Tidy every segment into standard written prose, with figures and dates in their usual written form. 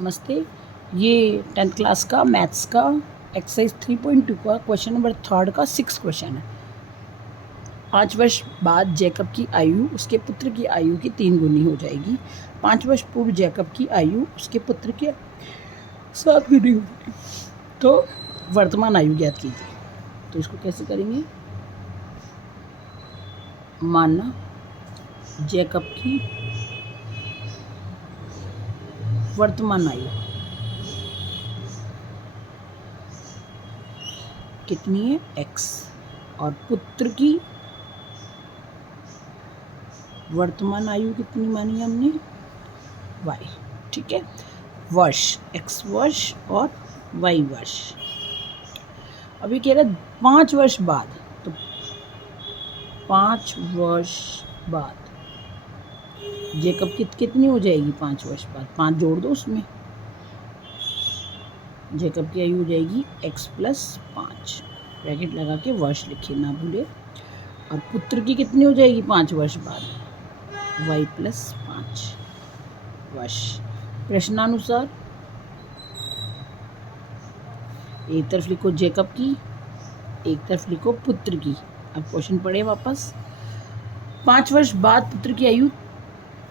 नमस्ते। ये 10th class का मैथ्स का एक्सरसाइज 3.2 का क्वेश्चन नंबर 3 का 6 क्वेश्चन है। 5 वर्ष बाद जैकब की आयु उसके पुत्र की आयु की 3 गुनी हो जाएगी। 5 वर्ष पूर्व जैकब की आयु उसके पुत्र के 7 गुनी होगी। तो वर्तमान आयु ज्ञात कीजिए। तो इसको कैसे करेंगे? मानना जैकब की वर्तमान आयु कितनी है? x, और पुत्र की वर्तमान आयु कितनी मानी हमने? y। ठीक है। वर्ष x वर्ष और y वर्ष। अभी कह रहा है 5 वर्ष बाद, तो 5 वर्ष बाद जैकब कितनी हो जाएगी? 5 वर्ष बाद 5 जोड़ दो उसमें, जैकब की आयु हो जाएगी x प्लस 5, ब्रैकेट लगा के वर्ष लिखिए, ना भूले। और पुत्र की कितनी हो जाएगी 5 वर्ष बाद? y प्लस 5 वर्ष। प्रश्नानुसार एक तरफ लिखो जैकब की, एक तरफ लिखो पुत्र की। अब क्वेश्चन पढ़े वापस। 5 वर्ष बाद पुत्र की आयु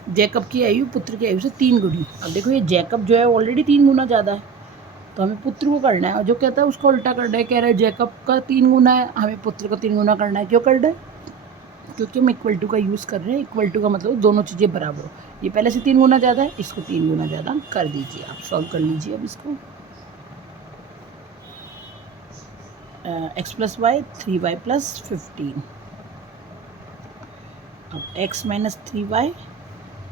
जैकब की आयु पुत्र की आयु से 3 गुनी। अब देखो ये जैकब जो है ऑलरेडी 3 गुना ज़्यादा है, तो हमें पुत्र को करना है, और जो कहता है उसको उल्टा करना है। कह रहा है जैकब का 3 गुना है, हमें पुत्र का 3 गुना करना है। क्यों करना है? क्योंकि हम इक्वल टू का यूज़ कर रहे हैं। इक्वल टू का मतलब दोनों चीज़ें बराबर हो। ये पहले से 3 गुना ज़्यादा है, इसको 3 गुना ज़्यादा कर दीजिए। आप सॉल्व कर लीजिए अब इसको। x plus y 3y plus 15। अब x minus 3y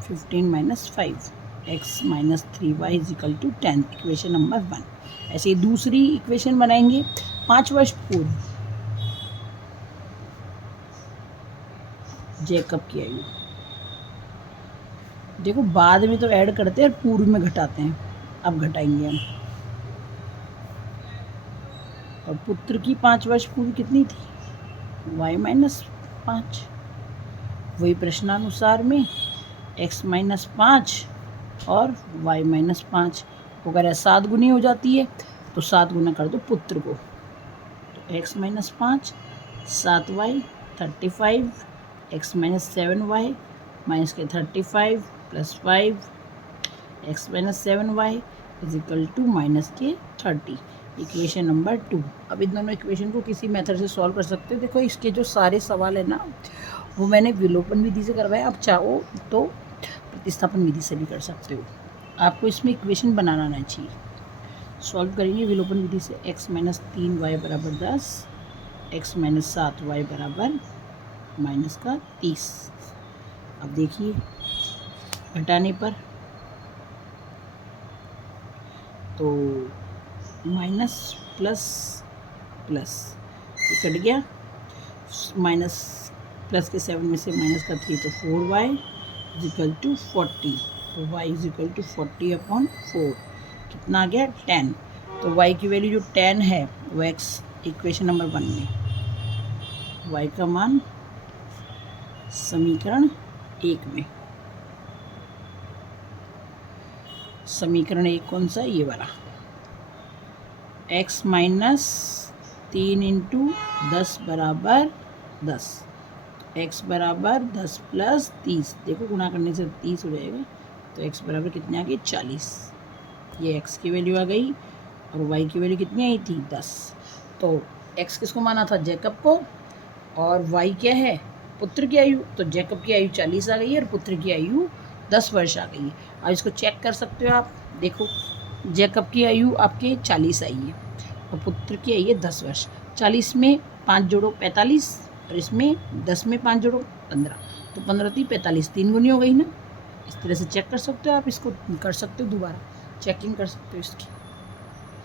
15 minus 5, x minus 3y is equal to 10। Equation number 1। ऐसे ही दूसरी इक्वेशन बनाएंगे। 5 वर्ष पूर्व जैकब की आयु, देखो बाद में तो ऐड करते हैं और पूर्व में घटाते हैं, अब घटाएंगे हम। और पुत्र की 5 वर्ष पूर्व कितनी थी? y minus 5। वही प्रश्नानुसार में x माइनस 5 और y माइनस 5 वगैरह 7 गुनी हो जाती है, तो 7 गुना कर दो पुत्र को। तो x minus 5 7y 35, x minus 7y minus के 35 plus 5, x minus 7y is equal to minus के 30। Equation number 2। अब इन दोनों इक्वेशन को किसी मेथड से सॉल्व कर सकते हो। देखो इसके जो सारे सवाल है ना, वो मैंने विलोपन विधि से करवाए। आप चाहो तो प्रतिस्थापन विधि से भी कर सकते हो। आपको इसमें इक्वेशन बनाना नहीं चाहिए। सॉल्व करेंगे विलोपन विधि से। x माइनस 3y बराबर 10, x माइनस 7y बराबर माइनस का 30। अब देखिए घटाने पर तो माइनस प्लस प्लस ये कट गया, माइनस प्लस के 7 में से माइनस का 3, तो 4y इज इक्वल टू 40। तो y is equal to 40 upon 4 कितना आ गया? 10। तो y की वैल्यू जो 10 है वो x इक्वेशन नंबर 1 में, y का मान समीकरण 1 में। समीकरण 1 कौन सा है? ये वाला। x माइनस 3 इंटू 10 बराबर 10, x बराबर 10 प्लस 30। देखो गुणा करने से 30 हो जाएगा, तो x बराबर कितने आ गए? 40। ये x की वैल्यू आ गई, और y की वैल्यू कितनी आई थी? 10। तो x किसको माना था? जैकब को। और y क्या है? पुत्र की आयु। तो जैकब की आयु 40 आ गई है और पुत्र की आयु 10 वर्ष आ गई है। अब इसको चेक कर सकते हो आप। देखो जैकब की आयु आपके 40 आई है और पुत्र की आई है 10 वर्ष। 40 में 5 जोड़ो 45, और इसमें 10 में 5 जोड़ो 15, तो 15 थी 45, 3 गुनी हो गई ना। इस तरह से चेक कर सकते हो आप। इसको कर सकते हो, दोबारा चेकिंग कर सकते हो इसकी।